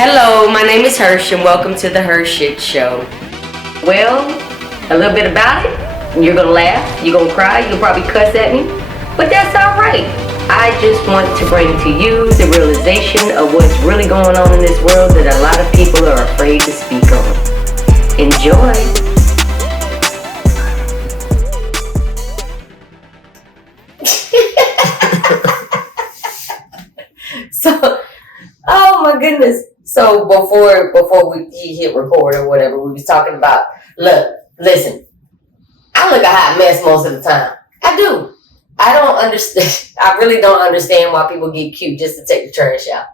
Hello, my name is Hersh and welcome to the HERshyt Show. Well, a little bit about it. You're gonna laugh, you're gonna cry, you'll probably cuss at me, but that's alright. I just want to bring to you the realization of what's really going on in this world that a lot of people are afraid to speak on. Enjoy. So, oh my goodness. So before he hit record or whatever, we was talking about, listen, I look a hot mess most of the time. I do. I don't understand. I really don't understand why people get cute just to take the trash out.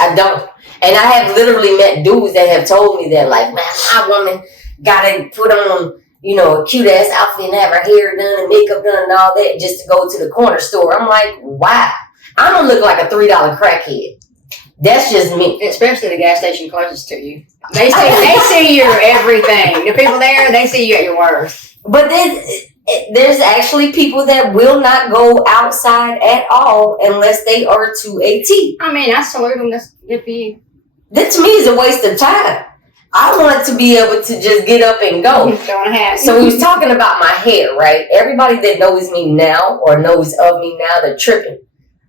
I don't. And I have literally met dudes that have told me that, like, man, my woman gotta put on, a cute ass outfit and have her hair done and makeup done and all that just to go to the corner store. I'm like, why? I'm gonna look like a $3 crackhead. That's just me. Especially the gas station closest to you. They see your everything. The people there, they see you at your worst. But there's actually people that will not go outside at all unless they are to a T. I mean, I salute them. That's good for you. That to me is a waste of time. I want to be able to just get up and go. So we was talking about my hair, right? Everybody that knows me now or knows of me now, they're tripping,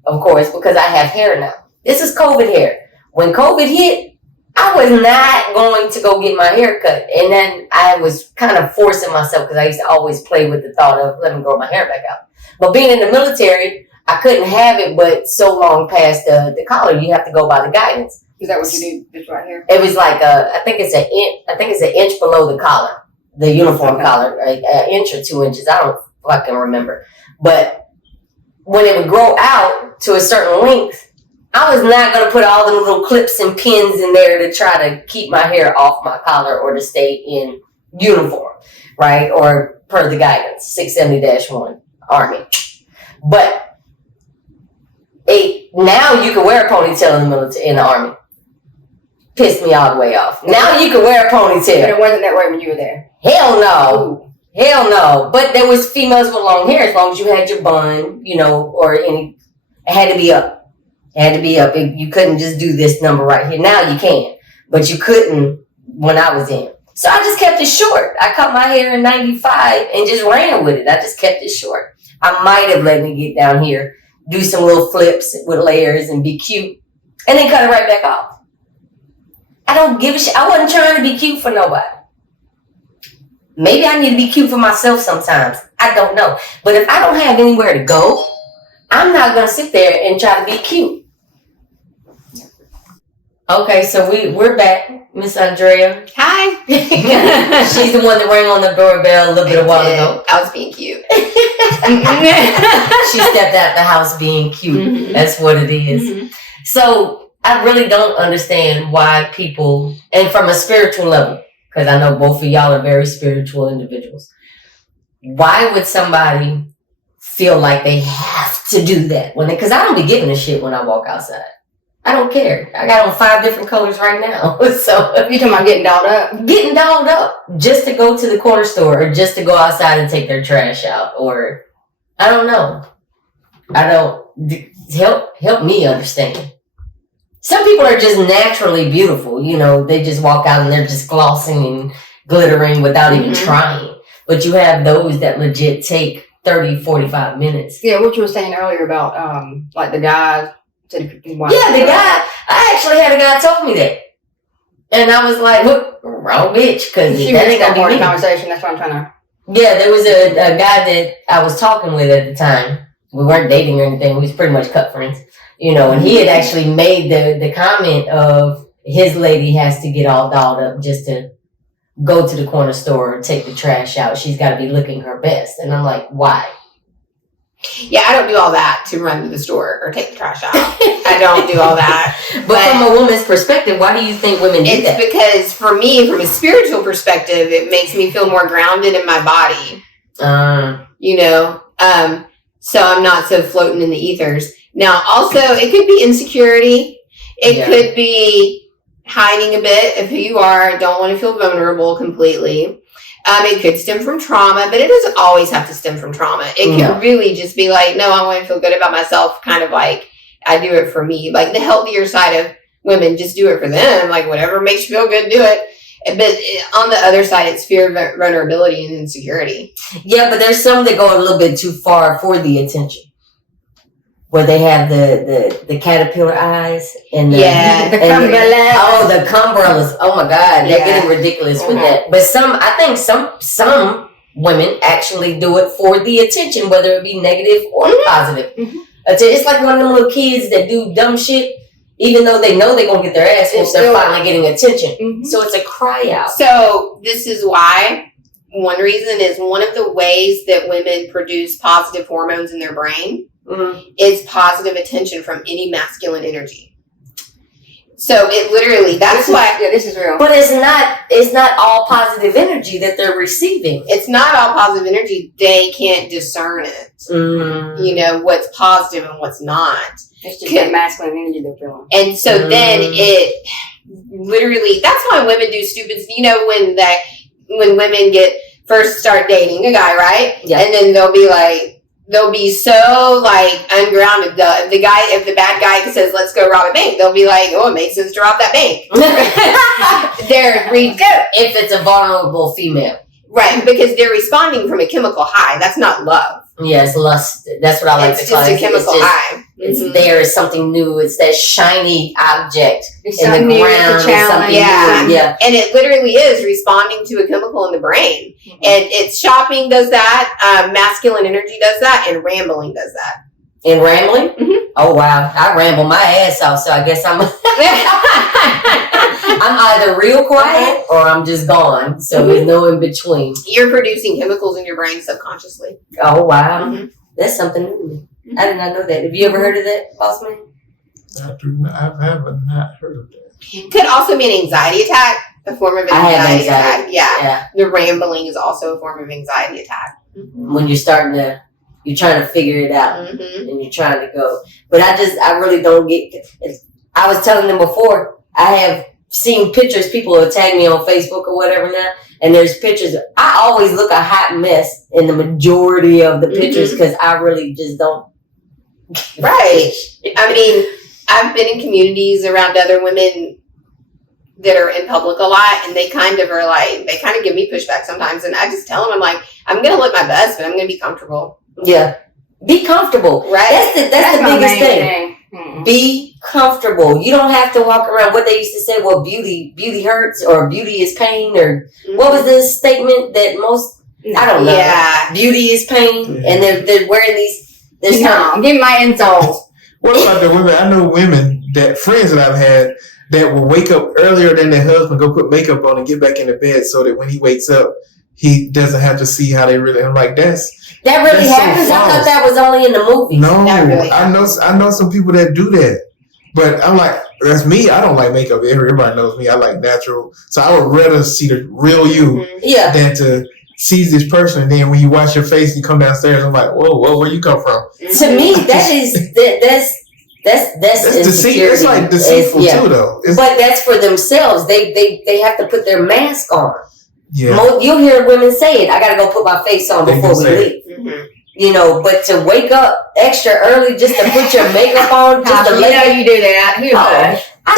of course, because I have hair now. This is COVID hair. When COVID hit, I was not going to go get my hair cut. And then I was kind of forcing myself because I used to always play with the thought of let me grow my hair back out. But being in the military, I couldn't have it but so long past the collar. You have to go by the guidance. Is that what you do? This right here? It was like I think it's an inch below the collar, the uniform collar, an inch or 2 inches. I don't fucking remember. But when it would grow out to a certain length, I was not going to put all the little clips and pins in there to try to keep my hair off my collar or to stay in uniform, right? Or per the guidance, 670-1 Army. But now you can wear a ponytail in the military, in the Army. Pissed me all the way off. Now you can wear a ponytail. But it wasn't that way when you were there. Hell no. Ooh. Hell no. But there was females with long hair as long as you had your bun, or any. It had to be up. Had to be up. You couldn't just do this number right here. Now you can, but you couldn't when I was in. So I just kept it short. I cut my hair in 95 and just ran with it. I just kept it short. I might have let me get down here, do some little flips with layers and be cute, and then cut it right back off. I don't give a shit. I wasn't trying to be cute for nobody. Maybe I need to be cute for myself sometimes. I don't know. But if I don't have anywhere to go, I'm not going to sit there and try to be cute. Okay, so we're back. Miss Andrea. Hi. She's the one that rang on the doorbell a little bit a while ago. I was being cute. She stepped out the house being cute. Mm-hmm. That's what it is. Mm-hmm. So I really don't understand why people, and from a spiritual level, because I know both of y'all are very spiritual individuals, why would somebody feel like they have to do that? Because I don't be giving a shit when I walk outside. I don't care. I got on 5 different colors right now. So you talking about getting dolled up? Getting dolled up just to go to the corner store or just to go outside and take their trash out, or I don't know. Help me understand. Some people are just naturally beautiful. They just walk out and they're just glossing and glittering without even trying. But you have those that legit take 30, 45 minutes. Yeah, what you were saying earlier about like the guys. Yeah, the guy. I actually had a guy told me that, and I was like, "What, wrong bitch?" Because that ain't gonna be me. Conversation. That's what I'm trying to. Yeah, there was a guy that I was talking with at the time. We weren't dating or anything. We was pretty much cut friends, And he had actually made the comment of his lady has to get all dolled up just to go to the corner store and take the trash out. She's got to be looking her best, and I'm like, why? Yeah, I don't do all that to run to the store or take the trash out. I don't do all that. But from a woman's perspective, why do you think women do that? It's because for me, from a spiritual perspective, it makes me feel more grounded in my body. So I'm not so floating in the ethers. Now, also, it could be insecurity. It could be hiding a bit of who you are. Don't want to feel vulnerable completely. It could stem from trauma, but it doesn't always have to stem from trauma. It can really just be like, no, I want to feel good about myself, kind of like I do it for me. Like the healthier side of women just do it for them. Like, whatever makes you feel good, do it. But on the other side, it's fear of vulnerability and insecurity. Yeah, but there's some that go a little bit too far for the attention. Where they have the caterpillar eyes and the cumbrellas. Oh, the cumbrellas. Oh my God, they're getting ridiculous with that. But I think some women actually do it for the attention, whether it be negative or positive. Mm-hmm. It's like one of them little kids that do dumb shit, even though they know they're gonna get their ass whooped. They're finally getting attention. Mm-hmm. So it's a cry out. So this is why one reason is one of the ways that women produce positive hormones in their brain. Mm-hmm. Is positive attention from any masculine energy. So it literally, that's why this is real. But it's not all positive energy that they're receiving. It's not all positive energy. They can't discern it. Mm-hmm. You know, what's positive and what's not. It's just that masculine energy they're feeling. And so then it literally, that's why women do stupid, you know, when women first start dating a guy, right? Yeah. And then they'll be so like ungrounded. If the bad guy says, let's go rob a bank, they'll be like, oh, it makes sense to rob that bank. If it's a vulnerable female. Right, because they're responding from a chemical high. That's not love. Yeah, it's lust. That's what I like to call it. It's just a chemical high. It's there is something new. It's that shiny object in the ground. Yeah. And it literally is responding to a chemical in the brain. Mm-hmm. And it's shopping does that, masculine energy does that, and rambling does that. And rambling? Mm-hmm. Oh, wow. I ramble my ass off, so I guess I'm either real quiet or I'm just gone. So there's no in between. You're producing chemicals in your brain subconsciously. Oh, wow. Mm-hmm. That's something new to me. I did not know that. Have you ever heard of that, Boss Man? I haven't not heard of that. Could also be an anxiety attack, a form of anxiety attack. Yeah. The rambling is also a form of anxiety attack. Mm-hmm. When you're trying to figure it out, mm-hmm. and you're trying to go. But I really don't get. I was telling them before, I have seen pictures. People will tag me on Facebook or whatever now, and there's pictures. I always look a hot mess in the majority of the pictures because I really just don't. Right. I mean, I've been in communities around other women that are in public a lot, and they kind of give me pushback sometimes, and I just tell them, I'm like, I'm going to look my best, but I'm going to be comfortable. Yeah. Be comfortable. Right. That's the biggest thing. Mm-hmm. Be comfortable. You don't have to walk around what they used to say, well, beauty hurts or beauty is pain or what was the statement that most, I don't know. Yeah. Beauty is pain and they're wearing these. Give me my insoles. What about the women? I know women friends that I've had that will wake up earlier than their husband, go put makeup on and get back into bed so that when he wakes up, he doesn't have to see how they really. I'm like, that really happens. So I thought that was only in the movies. No, really I know some people that do that, but I'm like, that's me. I don't like makeup. Everybody knows me. I like natural, so I would rather see the real you than to see this person. And then when you wash your face, you come downstairs. I'm like, whoa, where you come from? To me, that's deceitful. It's like deceitful too, though. But that's for themselves. They have to put their mask on. Yeah. You'll hear women say it. I gotta go put my face on before we leave. Mm-hmm. You know, but to wake up extra early just to put your makeup on, just to you do that. I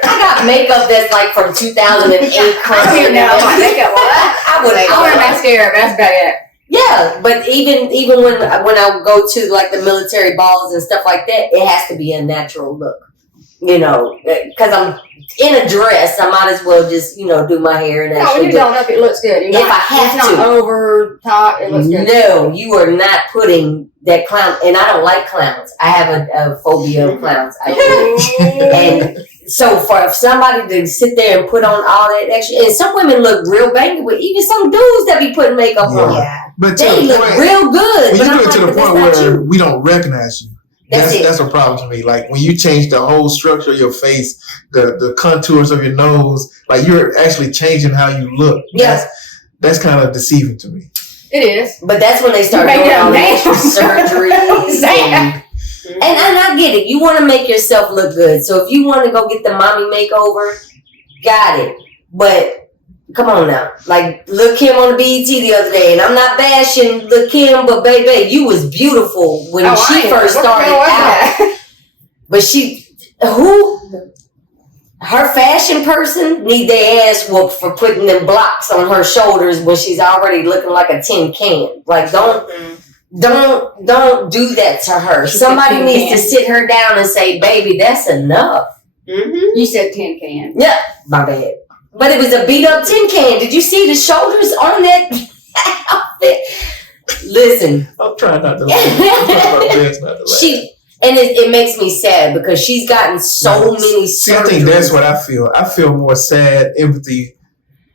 got makeup that's like from 2008. I don't even know my makeup. I wear mascara. That's about it. Yeah, but even when I go to like the military balls and stuff like that, it has to be a natural look. You know, because I'm in a dress, I might as well just, do my hair and actually. No, you don't know if it looks good. If I have to. It's not over top, it looks good. No, you are not putting that clown, and I don't like clowns. I have a phobia of clowns. I do. And so for somebody to sit there and put on all that extra, and some women look real banging with, even some dudes that be putting makeup on. Yeah. But they look real good. When you get to the point where we don't recognize you. That's a problem to me. Like when you change the whole structure of your face, the contours of your nose, like you're actually changing how you look. Yes. That's kind of deceiving to me. It is. But that's when they start doing all the extra surgeries. And I get it. You want to make yourself look good. So if you want to go get the mommy makeover, got it. But come on now. Like Lil' Kim on the BET the other day, and I'm not bashing Lil' Kim, but baby, you was beautiful when she first started out. But her fashion person need their ass whooped for putting them blocks on her shoulders when she's already looking like a tin can. Like, don't do that to her. Somebody needs to sit her down and say, baby, that's enough. Mm-hmm. You said tin can. Yeah, my bad. But it was a beat up tin can. Did you see the shoulders on that outfit? Listen. I'm trying not to laugh. And it makes me sad because she's gotten so many surgeries. See, I think that's what I feel. I feel more sad, empathy,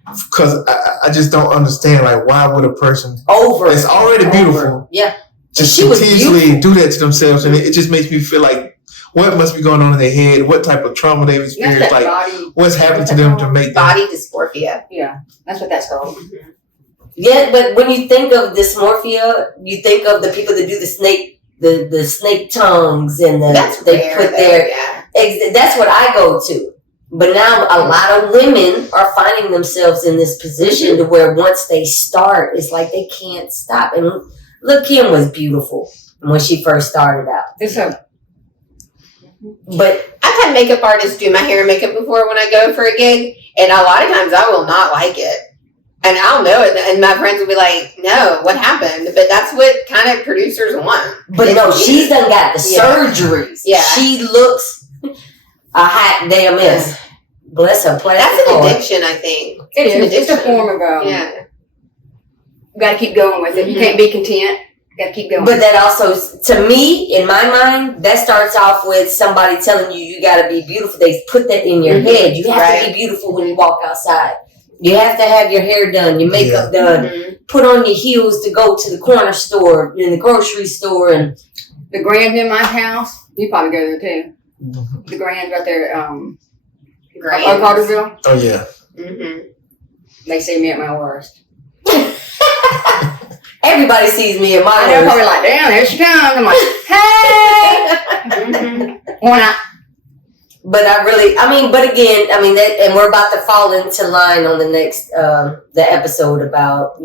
because I just don't understand, like, why would a person that's already beautiful just continuously do that to themselves? And it just makes me feel like, what must be going on in their head? What type of trauma they've experienced? Like, what's happened to them to make body dysmorphia? Yeah, that's what that's called. Mm-hmm. Yeah, but when you think of dysmorphia, you think of the people that do the snake tongues and that's what I go to. But now a lot of women are finding themselves in this position to where once they start, it's like they can't stop. And look, Kim was beautiful when she first started out. But I've had makeup artists do my hair and makeup before when I go for a gig, and a lot of times I will not like it. And I'll know it, and my friends will be like, no, what happened? But that's what kind of producers want. But no, she's done got the surgeries. Yeah. She looks a hot damn mess. Bless her plastic. That's an addiction, I think. It is. It's a form of, you got to keep going with it. You can't be content. You got to keep going. But that also, to me, in my mind, that starts off with somebody telling you got to be beautiful. They put that in your head. You have to be beautiful when you walk outside. You have to have your hair done, your makeup done, put on your heels to go to the corner store, in the grocery store. And the Grand in my house, you probably go there too. The Grand right there Grand. Cartersville. Oh, yeah. Mm-hmm. They see me at my worst. Everybody sees me at my worst. They're probably like, damn, there she comes. I'm like, hey! Why not? But and we're about to fall into line on the next, the episode about,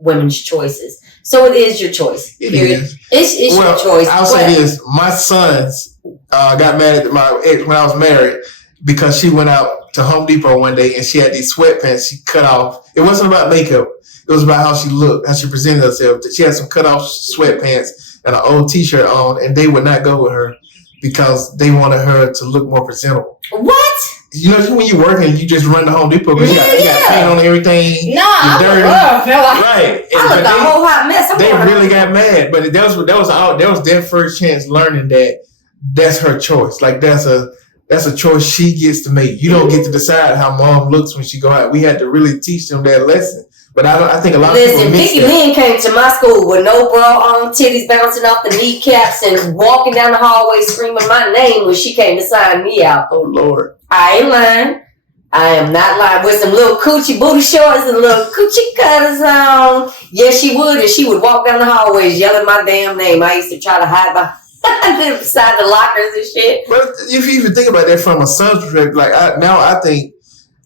women's choices. So it is your choice. It is. It's your choice. I'll say this. My sons got mad at my ex when I was married because she went out to Home Depot one day and she had these sweatpants she cut off. It wasn't about makeup. It was about how she looked, how she presented herself. She had some cut off sweatpants and an old t-shirt on, and they would not go with her because they wanted her to look more presentable. What? When you're working, you just run to Home Depot because you got paint on everything. No, you're dirty. Right. I looked a whole hot mess. They really got mad, but that was their first chance learning that that's her choice. Like that's a choice she gets to make. You don't get to decide how mom looks when she go out. We had to really teach them that lesson. But I think a lot of people miss Vicky that. Lynn came to my school with no bra on, titties bouncing off the kneecaps, and walking down the hallway screaming my name when she came to sign me out. Oh, Lord. I ain't lying. I am not lying. With some little coochie booty shorts and little coochie cutters on. Yes, she would. And she would walk down the hallways yelling my damn name. I used to try to hide beside the lockers and shit. But if you even think about that from a son's perspective, I think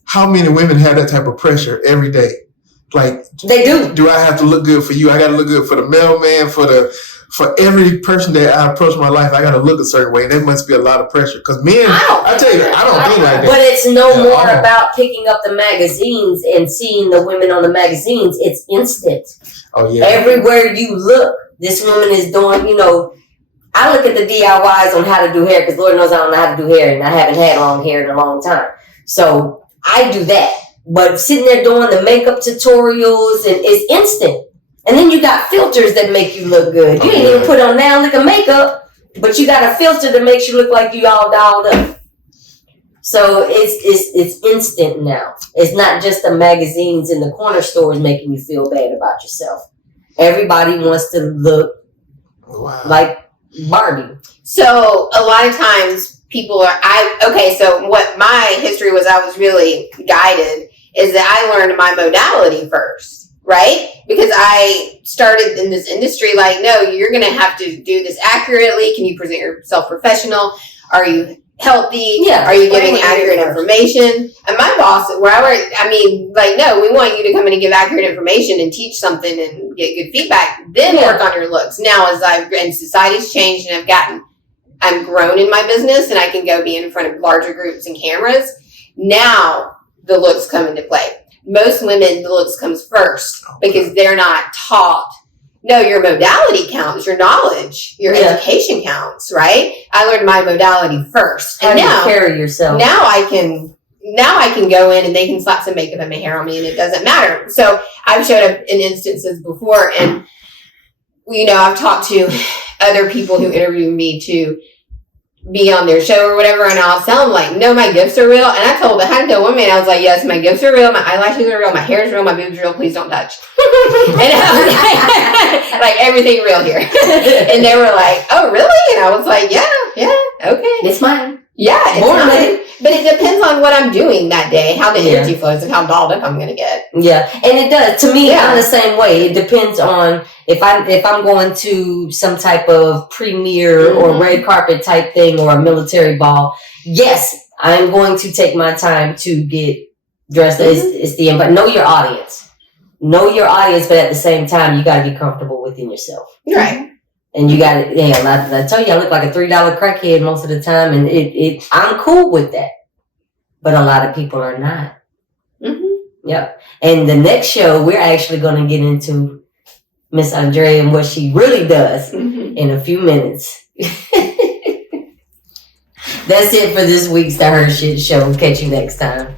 how many women have that type of pressure every day? Like they do. Do I have to look good for you? I got to look good for the mailman, for every person that I approach in my life. I got to look a certain way. And that must be a lot of pressure. Because men, I tell you, I don't think like that. But it's more about picking up the magazines and seeing the women on the magazines. It's instant. Oh yeah. Everywhere you look, this woman is doing. I look at the DIYs on how to do hair because Lord knows I don't know how to do hair, and I haven't had long hair in a long time. So I do that. But sitting there doing the makeup tutorials, and it's instant. And then you got filters that make you look good. You ain't even put on now lick of makeup, but you got a filter that makes you look like you all dolled up. So it's instant now. It's not just the magazines in the corner stores making you feel bad about yourself. Everybody wants to look like Barbie. So a lot of times people so what my history was, I was really guided, is that I learned my modality first, right? Because I started in this industry no, you're going to have to do this accurately. Can you present yourself professional? Are you healthy? Yeah. Are you giving accurate information? And my boss, where I work, no, we want you to come in and give accurate information and teach something and get good feedback. Then work on your looks. Now, and society's changed and I'm grown in my business and I can go be in front of larger groups and cameras. Now the looks come into play. Most women, the looks comes first because they're not taught. No, your modality counts, your knowledge, your education counts, right? I learned my modality first. How And do you now, carry yourself? now I can go in and they can slap some makeup and my hair on me and it doesn't matter. So I've showed up in instances before and, I've talked to other people who interview me to be on their show or whatever, and I'll tell them like, no, my gifts are real. And I told one man, I was like, yes, my gifts are real, my eyelashes are real, my hair is real, my boobs are real, please don't touch. And I was like everything real here. And they were like, oh really? And I was like, yeah, okay. It's mine. Yeah, it's mine. But it depends on what I'm doing that day, how the energy flows, and how dolled up I'm going to get. Yeah, and it does. To me, I'm the same way. It depends on if I'm going to some type of premiere or red carpet type thing or a military ball. Yes, I'm going to take my time to get dressed. It's the invite. Know your audience. Know your audience, but at the same time, you got to be comfortable within yourself. Right. And you got to, I tell you, I look like a $3 crackhead most of the time, and I'm cool with that. But a lot of people are not. Yep. And the next show, we're actually going to get into Miss Andrea and what she really does in a few minutes. That's it for this week's The HERshyt Show. Catch you next time.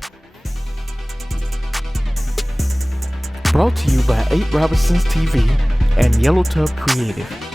Brought to you by 8 Robinsons TV and Yellow Tub Creative.